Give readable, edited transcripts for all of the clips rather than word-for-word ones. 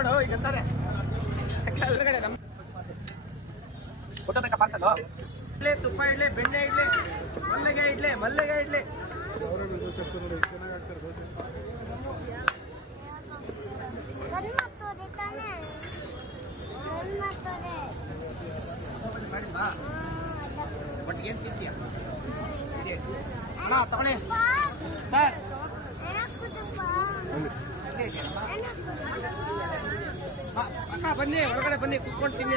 ನೋಡು ಈಗ ಅಂತಾರೆ ಎದುರುಗಡೆ ನಮ್ಮ ಫೋಟೋ ಬೇಕಾ ಪಾರ್ಸಲು ಇಡ್ಲಿ ತುಪ್ಪ ಇಡ್ಲಿ ಬೆಣ್ಣೆ ಇಡ್ಲಿ ಮಲ್ಲಿಗೆ ಇಡ್ಲಿ ಮಾಡಿಲ್ವಾ ಬಟ್ ಏನ್ ತಿಂತೀಯ ಅಣ್ಣ ತಗೊಳ್ಳಿ ಸರ್ ಅಕ್ಕ ಬನ್ನಿ ಒಳಗಡೆ ಬನ್ನಿ ಕುತ್ಕೊಂಡು ತಿನ್ನಿ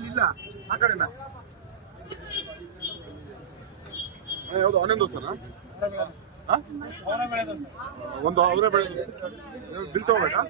ಇಲ್ಲ ಆ ಕಡೆನಾ ಯಾವ್ದು ಆನಿಯನ್ ದೋಸೆನಾ ಒಂದು ಅವರೇ ಬೆಳೆ ದೋಸೆ ಬಿಲ್ ತಗೋಬೇಕಾ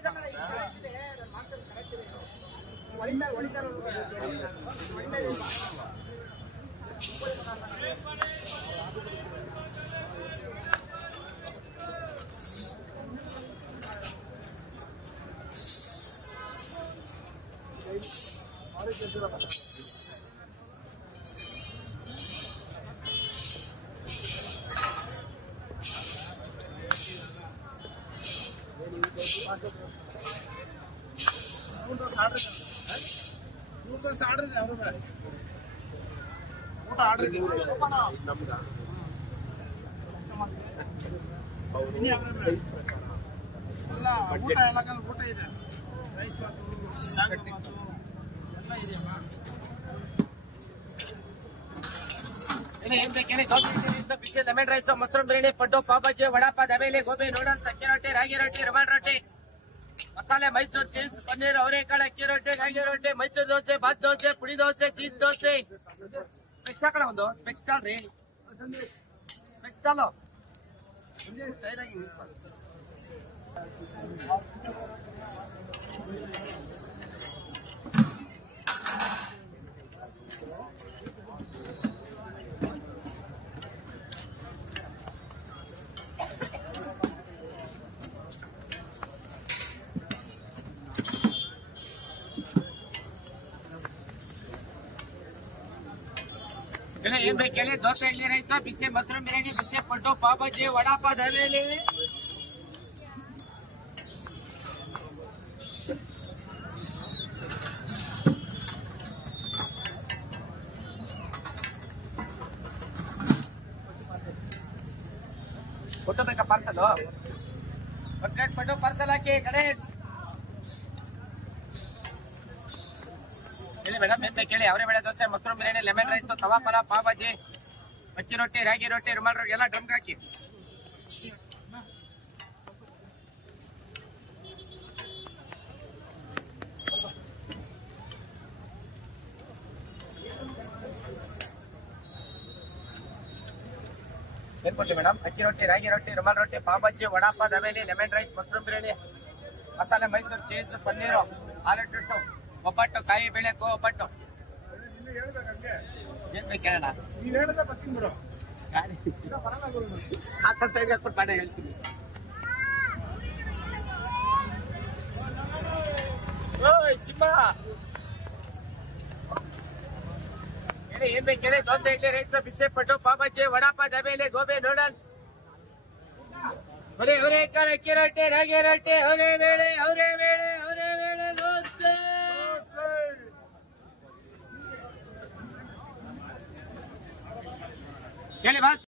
ಊಟ ಇದೆ ರೈಸ್ ಬಾತು ಎಲ್ಲ ಇದೆಯಮ್ಮ ಏನ್ ಬೇಕೇನೆ ಬಿಸಿ ಲೆಮನ್ ರೈಸ್ ಮಶ್ರೂಮ್ ಬಿರಿಯಾನಿ ಪಡ್ಡು ಪಾವ್ ಭಾಜಿ ವಡಾಪಾವ್ ದಬೇಲಿ ಗೋಬಿ ನೂಡಲ್ಸ್ ಅಕ್ಕಿ ರೊಟ್ಟಿ ರಾಗಿ ರೊಟ್ಟಿ ರುಮಾಲ್ ರೊಟ್ಟಿ ಮಸಾಲೆ ಮೈಸೂರು ಚೀಸ್ ಪನ್ನೀರ್ ಅವರೆಕಾಳು ಅಕ್ಕಿ ರೊಟ್ಟಿ ರಾಗಿ ರೊಟ್ಟಿ ಮೈಸೂರು ದೋಸೆ ಬಾತ್ ದೋಸೆ ಪುಡಿ ದೋಸೆ ಚೀಸ್ ದೋಸೆ ಸ್ಪೆಕ್ಸ್ ಹಾಕೋಣ ಒಂದು ಸ್ಪೆಕ್ಸ್ ಸ್ಟಾಲ್ ರೀ ಸ್ಪೆಕ್ಸ್ ಸ್ಟಾಲು ಏನ್ ಬೇಕೇಳಿ ದೋಸೆ ಇಡ್ಲಿ ರೈಸ್ ಬಿಸಿ ಮಶ್ರೂಮ್ ಬಿರಿಯಾನಿ ಬಿಸಿ ಪಡ್ಡು ಪಾವ್ ಭಾಜಿ ವಡಾಪಾವ್ ದಬೇಲಿ ಫೋಟೋ ಬೇಕಾ ಪಾರ್ಸಲು ಒಂದು ಪ್ಲೇಟ್ ಪಡ್ಡು ಪಾರ್ಸಲ್ ಹಾಕಿ ಕಡೆ ಹೇಳಿ ಮೇಡಮ್ ಏನ್ ಬೇಕು ಹೇಳಿ ಅವರೇ ಬೇಳೆ dosa mushroom biryani lemon rice tawa pulao pav bhaji ಅಕ್ಕಿ ರೊಟ್ಟಿ ರಾಗಿ ರೊಟ್ಟಿ ರುಮಾಲ್ ರೊಟ್ಟಿ ಎಲ್ಲ ಡ್ರಮ್ಗೆ ಹಾಕಿ ಏನ್ ಕೊಟ್ಟಿ ಮೇಡಮ್ ಅಕ್ಕಿ ರೊಟ್ಟಿ ರಾಗಿ ರೊಟ್ಟಿ ರುಮಾಲ್ ರೊಟ್ಟಿ pav bhaji vada pav dabeli lemon rice mushroom biryani masala Mysore cheese paneer ಆಲೂಗಡ್ಡೆ ಟೊಸ್ಟು ಒಬ್ಬಟ್ಟು ಕಾಯಿ ಬೇಳೆ ಒಬ್ಬಟ್ಟು ಏನ್ ಬೇಕು ಕೇಳೋಣ ಆಕ ಸೈಡ್ ಹಾಕ್ಬಿಟ್ಟು ಪಾಠ ಹೇಳ್ತೀನಿ ಓಯ್ ಚಿಮ್ಮ ಹೇಳಿ ಏನ್ ಬೇಕು ಹೇಳಿ ದೋಸೆ ಇಡ್ಲಿ ರೈಸ್ ಬಿಸಿ ಪಡ್ಡು ಪಾವ್ ಭಾಜಿ ವಡಾಪಾವ್ ದಬೇಲಿ ಗೋಬಿ ನೂಡಲ್ಸ್ ಅವರೆಕಾಳು ಅಕ್ಕಿ ರೊಟ್ಟಿ ರಾಗಿ ರೊಟ್ಟಿ ಅವರೇ ಬೇಳೆ ದೋಸೆ ಹೇಳಿ ಬಾಸ್